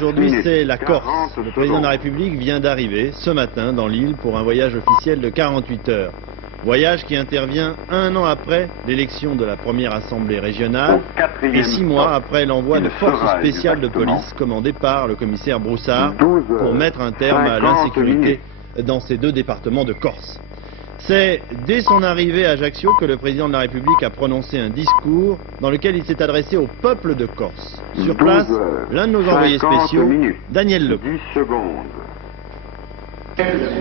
Aujourd'hui, c'est la Corse. Le président de la République vient d'arriver ce matin dans l'île pour un voyage officiel de 48 heures. Voyage qui intervient 1 an après l'élection de la première assemblée régionale et 6 mois après l'envoi de forces spéciales de police commandées par le commissaire Broussard pour mettre un terme à l'insécurité dans ces 2 départements de Corse. C'est dès son arrivée à Ajaccio que le président de la République a prononcé un discours dans lequel il s'est adressé au peuple de Corse. Sur place, l'un de nos envoyés spéciaux, Daniel Lecaux.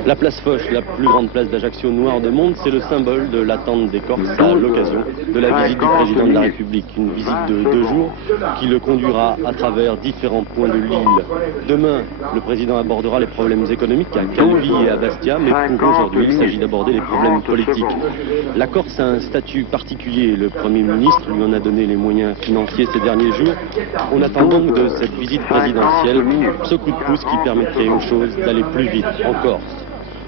La place Foch, la plus grande place d'Ajaccio noire de monde, c'est le symbole de l'attente des Corses à l'occasion de la visite du président de la République. Une visite de 2 jours qui le conduira à travers différents points de l'île. Demain, le président abordera les problèmes économiques à Calvi et à Bastia, mais pour aujourd'hui, il s'agit d'aborder les problèmes politiques. La Corse a un statut particulier. Le Premier ministre lui en a donné les moyens financiers ces derniers jours. On attend donc de cette visite présidentielle ce coup de pouce qui permettrait aux choses d'aller plus vite encore.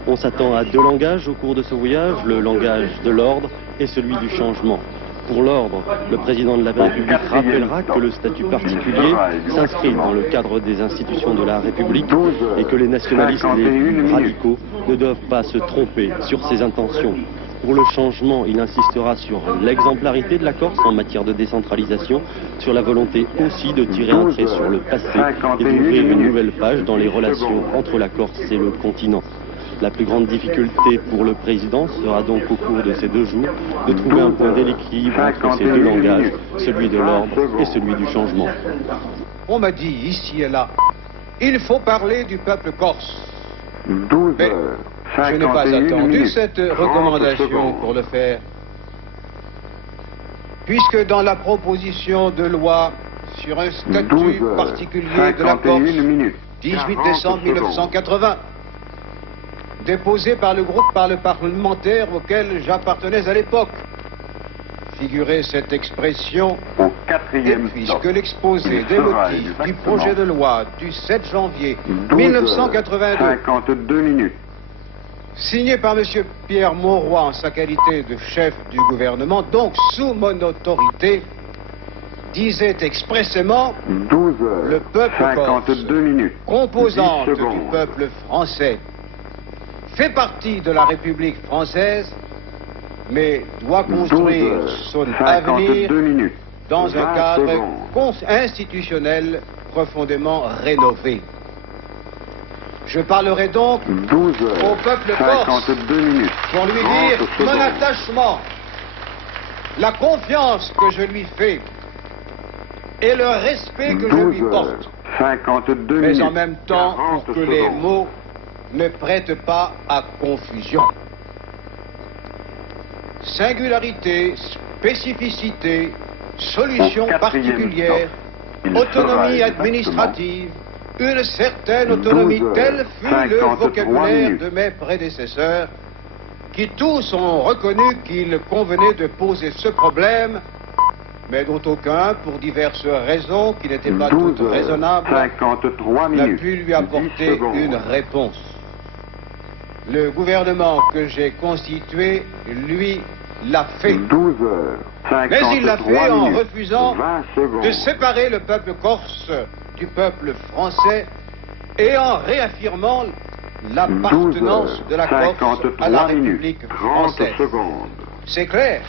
On s'attend à 2 langages au cours de ce voyage, le langage de l'ordre et celui du changement. Pour l'ordre, le président de la République rappellera que le statut particulier s'inscrit dans le cadre des institutions de la République et que les nationalistes et les radicaux ne doivent pas se tromper sur ses intentions. Pour le changement, il insistera sur l'exemplarité de la Corse en matière de décentralisation, sur la volonté aussi de tirer un trait sur le passé et d'ouvrir une nouvelle page dans les relations entre la Corse et le continent. La plus grande difficulté pour le président sera donc au cours de ces 2 jours de trouver un point d'équilibre entre ces 2 langages, celui de l'ordre et celui du changement. On m'a dit ici et là, il faut parler du peuple corse. Mais je n'ai pas attendu cette recommandation pour le faire. Puisque dans la proposition de loi sur un statut particulier de la Corse, 18 décembre 1980, déposé par le groupe parlementaire auquel j'appartenais à l'époque, figurait cette expression, et puisque l'exposé des motifs du projet de loi du 7 janvier 1982, signé par M. Pierre Mauroy en sa qualité de chef du gouvernement, donc sous mon autorité, disait expressément le peuple corse, composante du peuple français, fait partie de la République française, mais doit construire son avenir dans un cadre institutionnel profondément rénové. Je parlerai donc au peuple corse pour lui dire mon attachement, la confiance que je lui fais et le respect que je lui porte, mais en même temps pour que les mots ne prête pas à confusion. Singularité, spécificité, solution particulière, autonomie administrative, une certaine autonomie, tel fut le vocabulaire de mes prédécesseurs, qui tous ont reconnu qu'il convenait de poser ce problème, mais dont aucun, pour diverses raisons qui n'étaient pas toutes raisonnables, n'a pu lui apporter une réponse. Le gouvernement que j'ai constitué, lui, l'a fait. Mais il l'a fait en refusant de séparer le peuple corse du peuple français et en réaffirmant l'appartenance de la Corse à la République française. C'est clair.